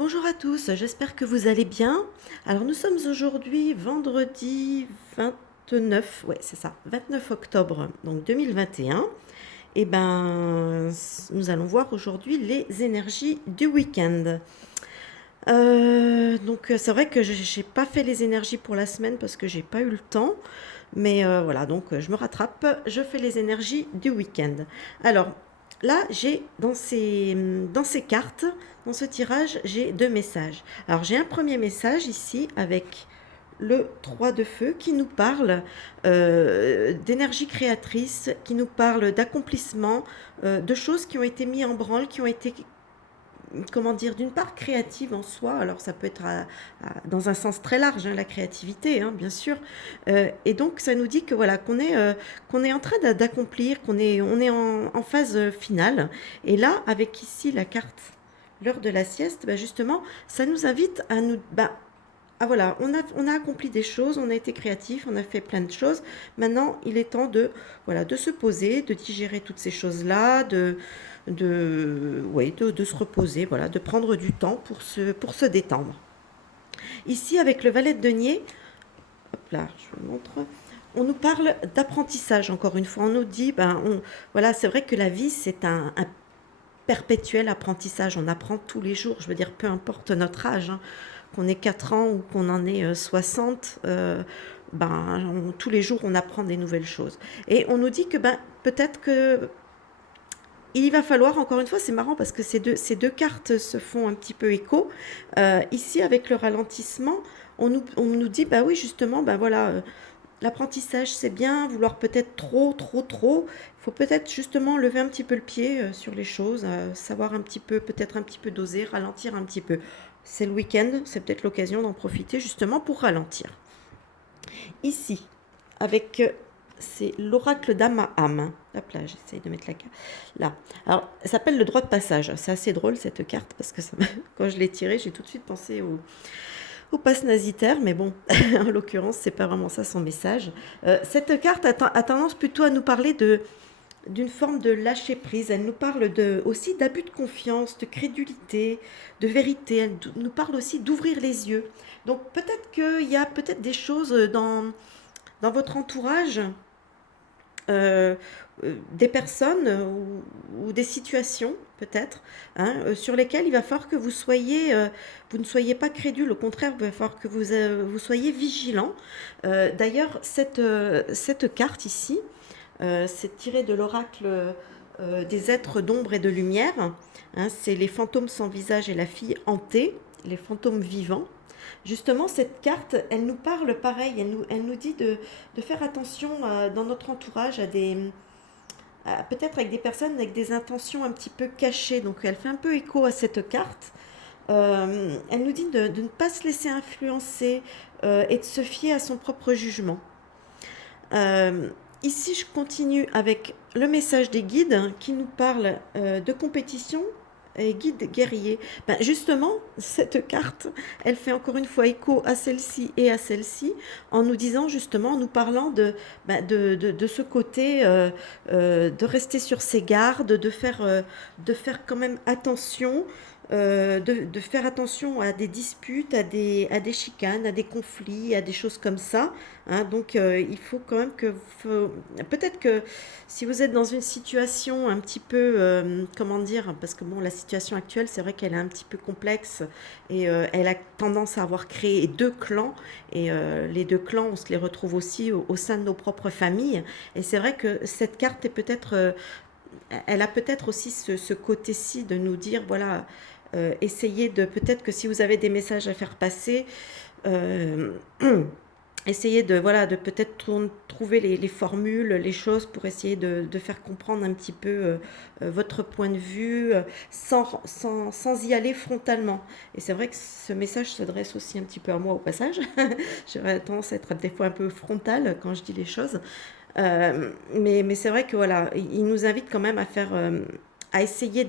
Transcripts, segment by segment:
Bonjour à tous, j'espère que vous allez bien. Alors nous sommes aujourd'hui vendredi 29, ouais c'est ça, 29 octobre donc 2021. Et nous allons voir aujourd'hui les énergies du week-end. C'est vrai que j'ai pas fait les énergies pour la semaine parce que j'ai pas eu le temps. Mais voilà, donc je me rattrape, je fais les énergies du week-end. Alors là, j'ai dans ces cartes, dans ce tirage, j'ai deux messages. Alors j'ai un premier message ici avec le 3 de feu qui nous parle d'énergie créatrice, qui nous parle d'accomplissement, de choses qui ont été mises en branle, qui ont été, comment dire, d'une part créative en soi, alors ça peut être dans un sens très large, hein, la créativité, hein, bien sûr, et donc ça nous dit que voilà qu'on est en train d'accomplir, on est en phase finale, et là avec ici la carte l'heure de la sieste, justement ça nous invite à nous voilà, on a accompli des choses, on a été créatif, on a fait plein de choses. Maintenant, il est temps de se poser, de digérer toutes ces choses-là, ouais, de se reposer, voilà, de prendre du temps pour se détendre. Ici, avec le valet de denier, hop là, je vous montre. On nous parle d'apprentissage, encore une fois. On nous dit, voilà, c'est vrai que la vie, c'est un perpétuel apprentissage. On apprend tous les jours, je veux dire, peu importe notre âge, hein, qu'on ait 4 ans ou qu'on en ait 60, tous les jours, on apprend des nouvelles choses. Et on nous dit que peut-être que il va falloir, encore une fois, c'est marrant parce que ces deux cartes se font un petit peu écho. Ici, avec le ralentissement, on nous dit, bah oui, justement, voilà, l'apprentissage, c'est bien, vouloir peut-être trop, trop, trop. Il faut peut-être justement lever un petit peu le pied sur les choses, savoir un petit peu, peut-être un petit peu doser, ralentir un petit peu. C'est le week-end, c'est peut-être l'occasion d'en profiter justement pour ralentir. Ici, avec c'est l'oracle d'Amaham. Hop là, j'essaye de mettre la carte. Là. Alors, ça s'appelle le droit de passage. C'est assez drôle cette carte parce que quand je l'ai tirée, j'ai tout de suite pensé au passe nazitaire, mais bon, en l'occurrence, c'est pas vraiment ça son message. Cette carte a tendance plutôt à nous parler d'une forme de lâcher prise. Elle nous parle aussi d'abus de confiance, de crédulité, de vérité. Elle nous parle aussi d'ouvrir les yeux. Donc peut-être qu'il y a peut-être des choses dans votre entourage, euh, des personnes ou des situations peut-être, hein, sur lesquelles il va falloir que vous ne soyez pas crédule, au contraire, il va falloir que vous soyez vigilant. D'ailleurs, cette carte ici, c'est tiré de l'oracle des êtres d'ombre et de lumière, hein, c'est les fantômes sans visage et la fille hantée, les fantômes vivants. Justement, cette carte, elle nous parle pareil, elle nous dit de faire attention dans notre entourage peut-être avec des personnes avec des intentions un petit peu cachées. Donc elle fait un peu écho à cette carte. Elle nous dit de ne pas se laisser influencer et de se fier à son propre jugement. Euh, Ici, je continue avec le message des guides qui nous parlent de compétition et guide guerrier. Justement, cette carte, elle fait encore une fois écho à celle-ci et à celle-ci, en nous disant justement, en nous parlant de ce côté, de rester sur ses gardes, de faire quand même attention, de faire attention à des disputes, à des chicanes, à des conflits, à des choses comme ça, hein. Donc il faut quand même peut-être que si vous êtes dans une situation un petit peu, comment dire, parce que bon, la situation actuelle, c'est vrai qu'elle est un petit peu complexe et elle a tendance à avoir créé deux clans. Et les deux clans, on se les retrouve aussi au sein de nos propres familles. Et c'est vrai que cette carte est peut-être, elle a peut-être aussi ce côté-ci de nous dire, voilà, essayez de, peut-être que si vous avez des messages à faire passer, euh, essayez de, voilà, de peut-être trouver les formules, les choses pour essayer de faire comprendre un petit peu votre point de vue sans y aller frontalement. Et c'est vrai que ce message s'adresse aussi un petit peu à moi au passage. J'aurais tendance à être des fois un peu frontale quand je dis les choses. Mais c'est vrai que voilà, il nous invite quand même à essayer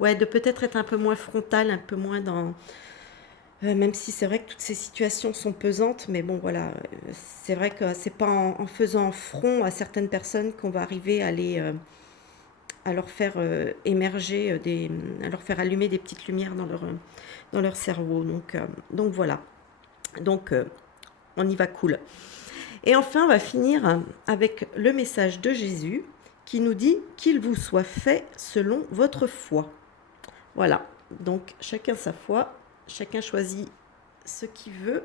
ouais, de peut-être être un peu moins frontal, un peu moins dans, même si c'est vrai que toutes ces situations sont pesantes, mais bon voilà, c'est vrai que c'est pas en faisant front à certaines personnes qu'on va arriver à leur faire émerger, à leur faire allumer des petites lumières dans leur cerveau. Donc voilà. Donc on y va cool. Et enfin, on va finir avec le message de Jésus qui nous dit qu'il vous soit fait selon votre foi. Voilà. Donc chacun sa foi, chacun choisit ce qu'il veut.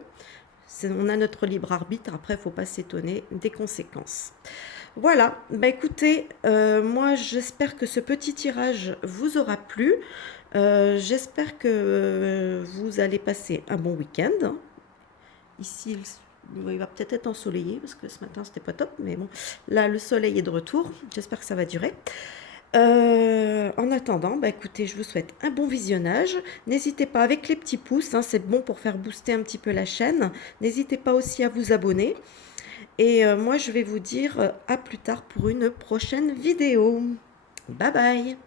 On a notre libre arbitre. Après, il ne faut pas s'étonner des conséquences. Voilà, bah écoutez, moi j'espère que ce petit tirage vous aura plu. J'espère que vous allez passer un bon week-end. Ici, il va peut-être être ensoleillé parce que ce matin c'était pas top, mais bon, là le soleil est de retour. J'espère que ça va durer. En attendant, bah écoutez, je vous souhaite un bon visionnage. N'hésitez pas avec les petits pouces, hein, c'est bon pour faire booster un petit peu la chaîne. N'hésitez pas aussi à vous abonner. Et moi, je vais vous dire à plus tard pour une prochaine vidéo. Bye bye!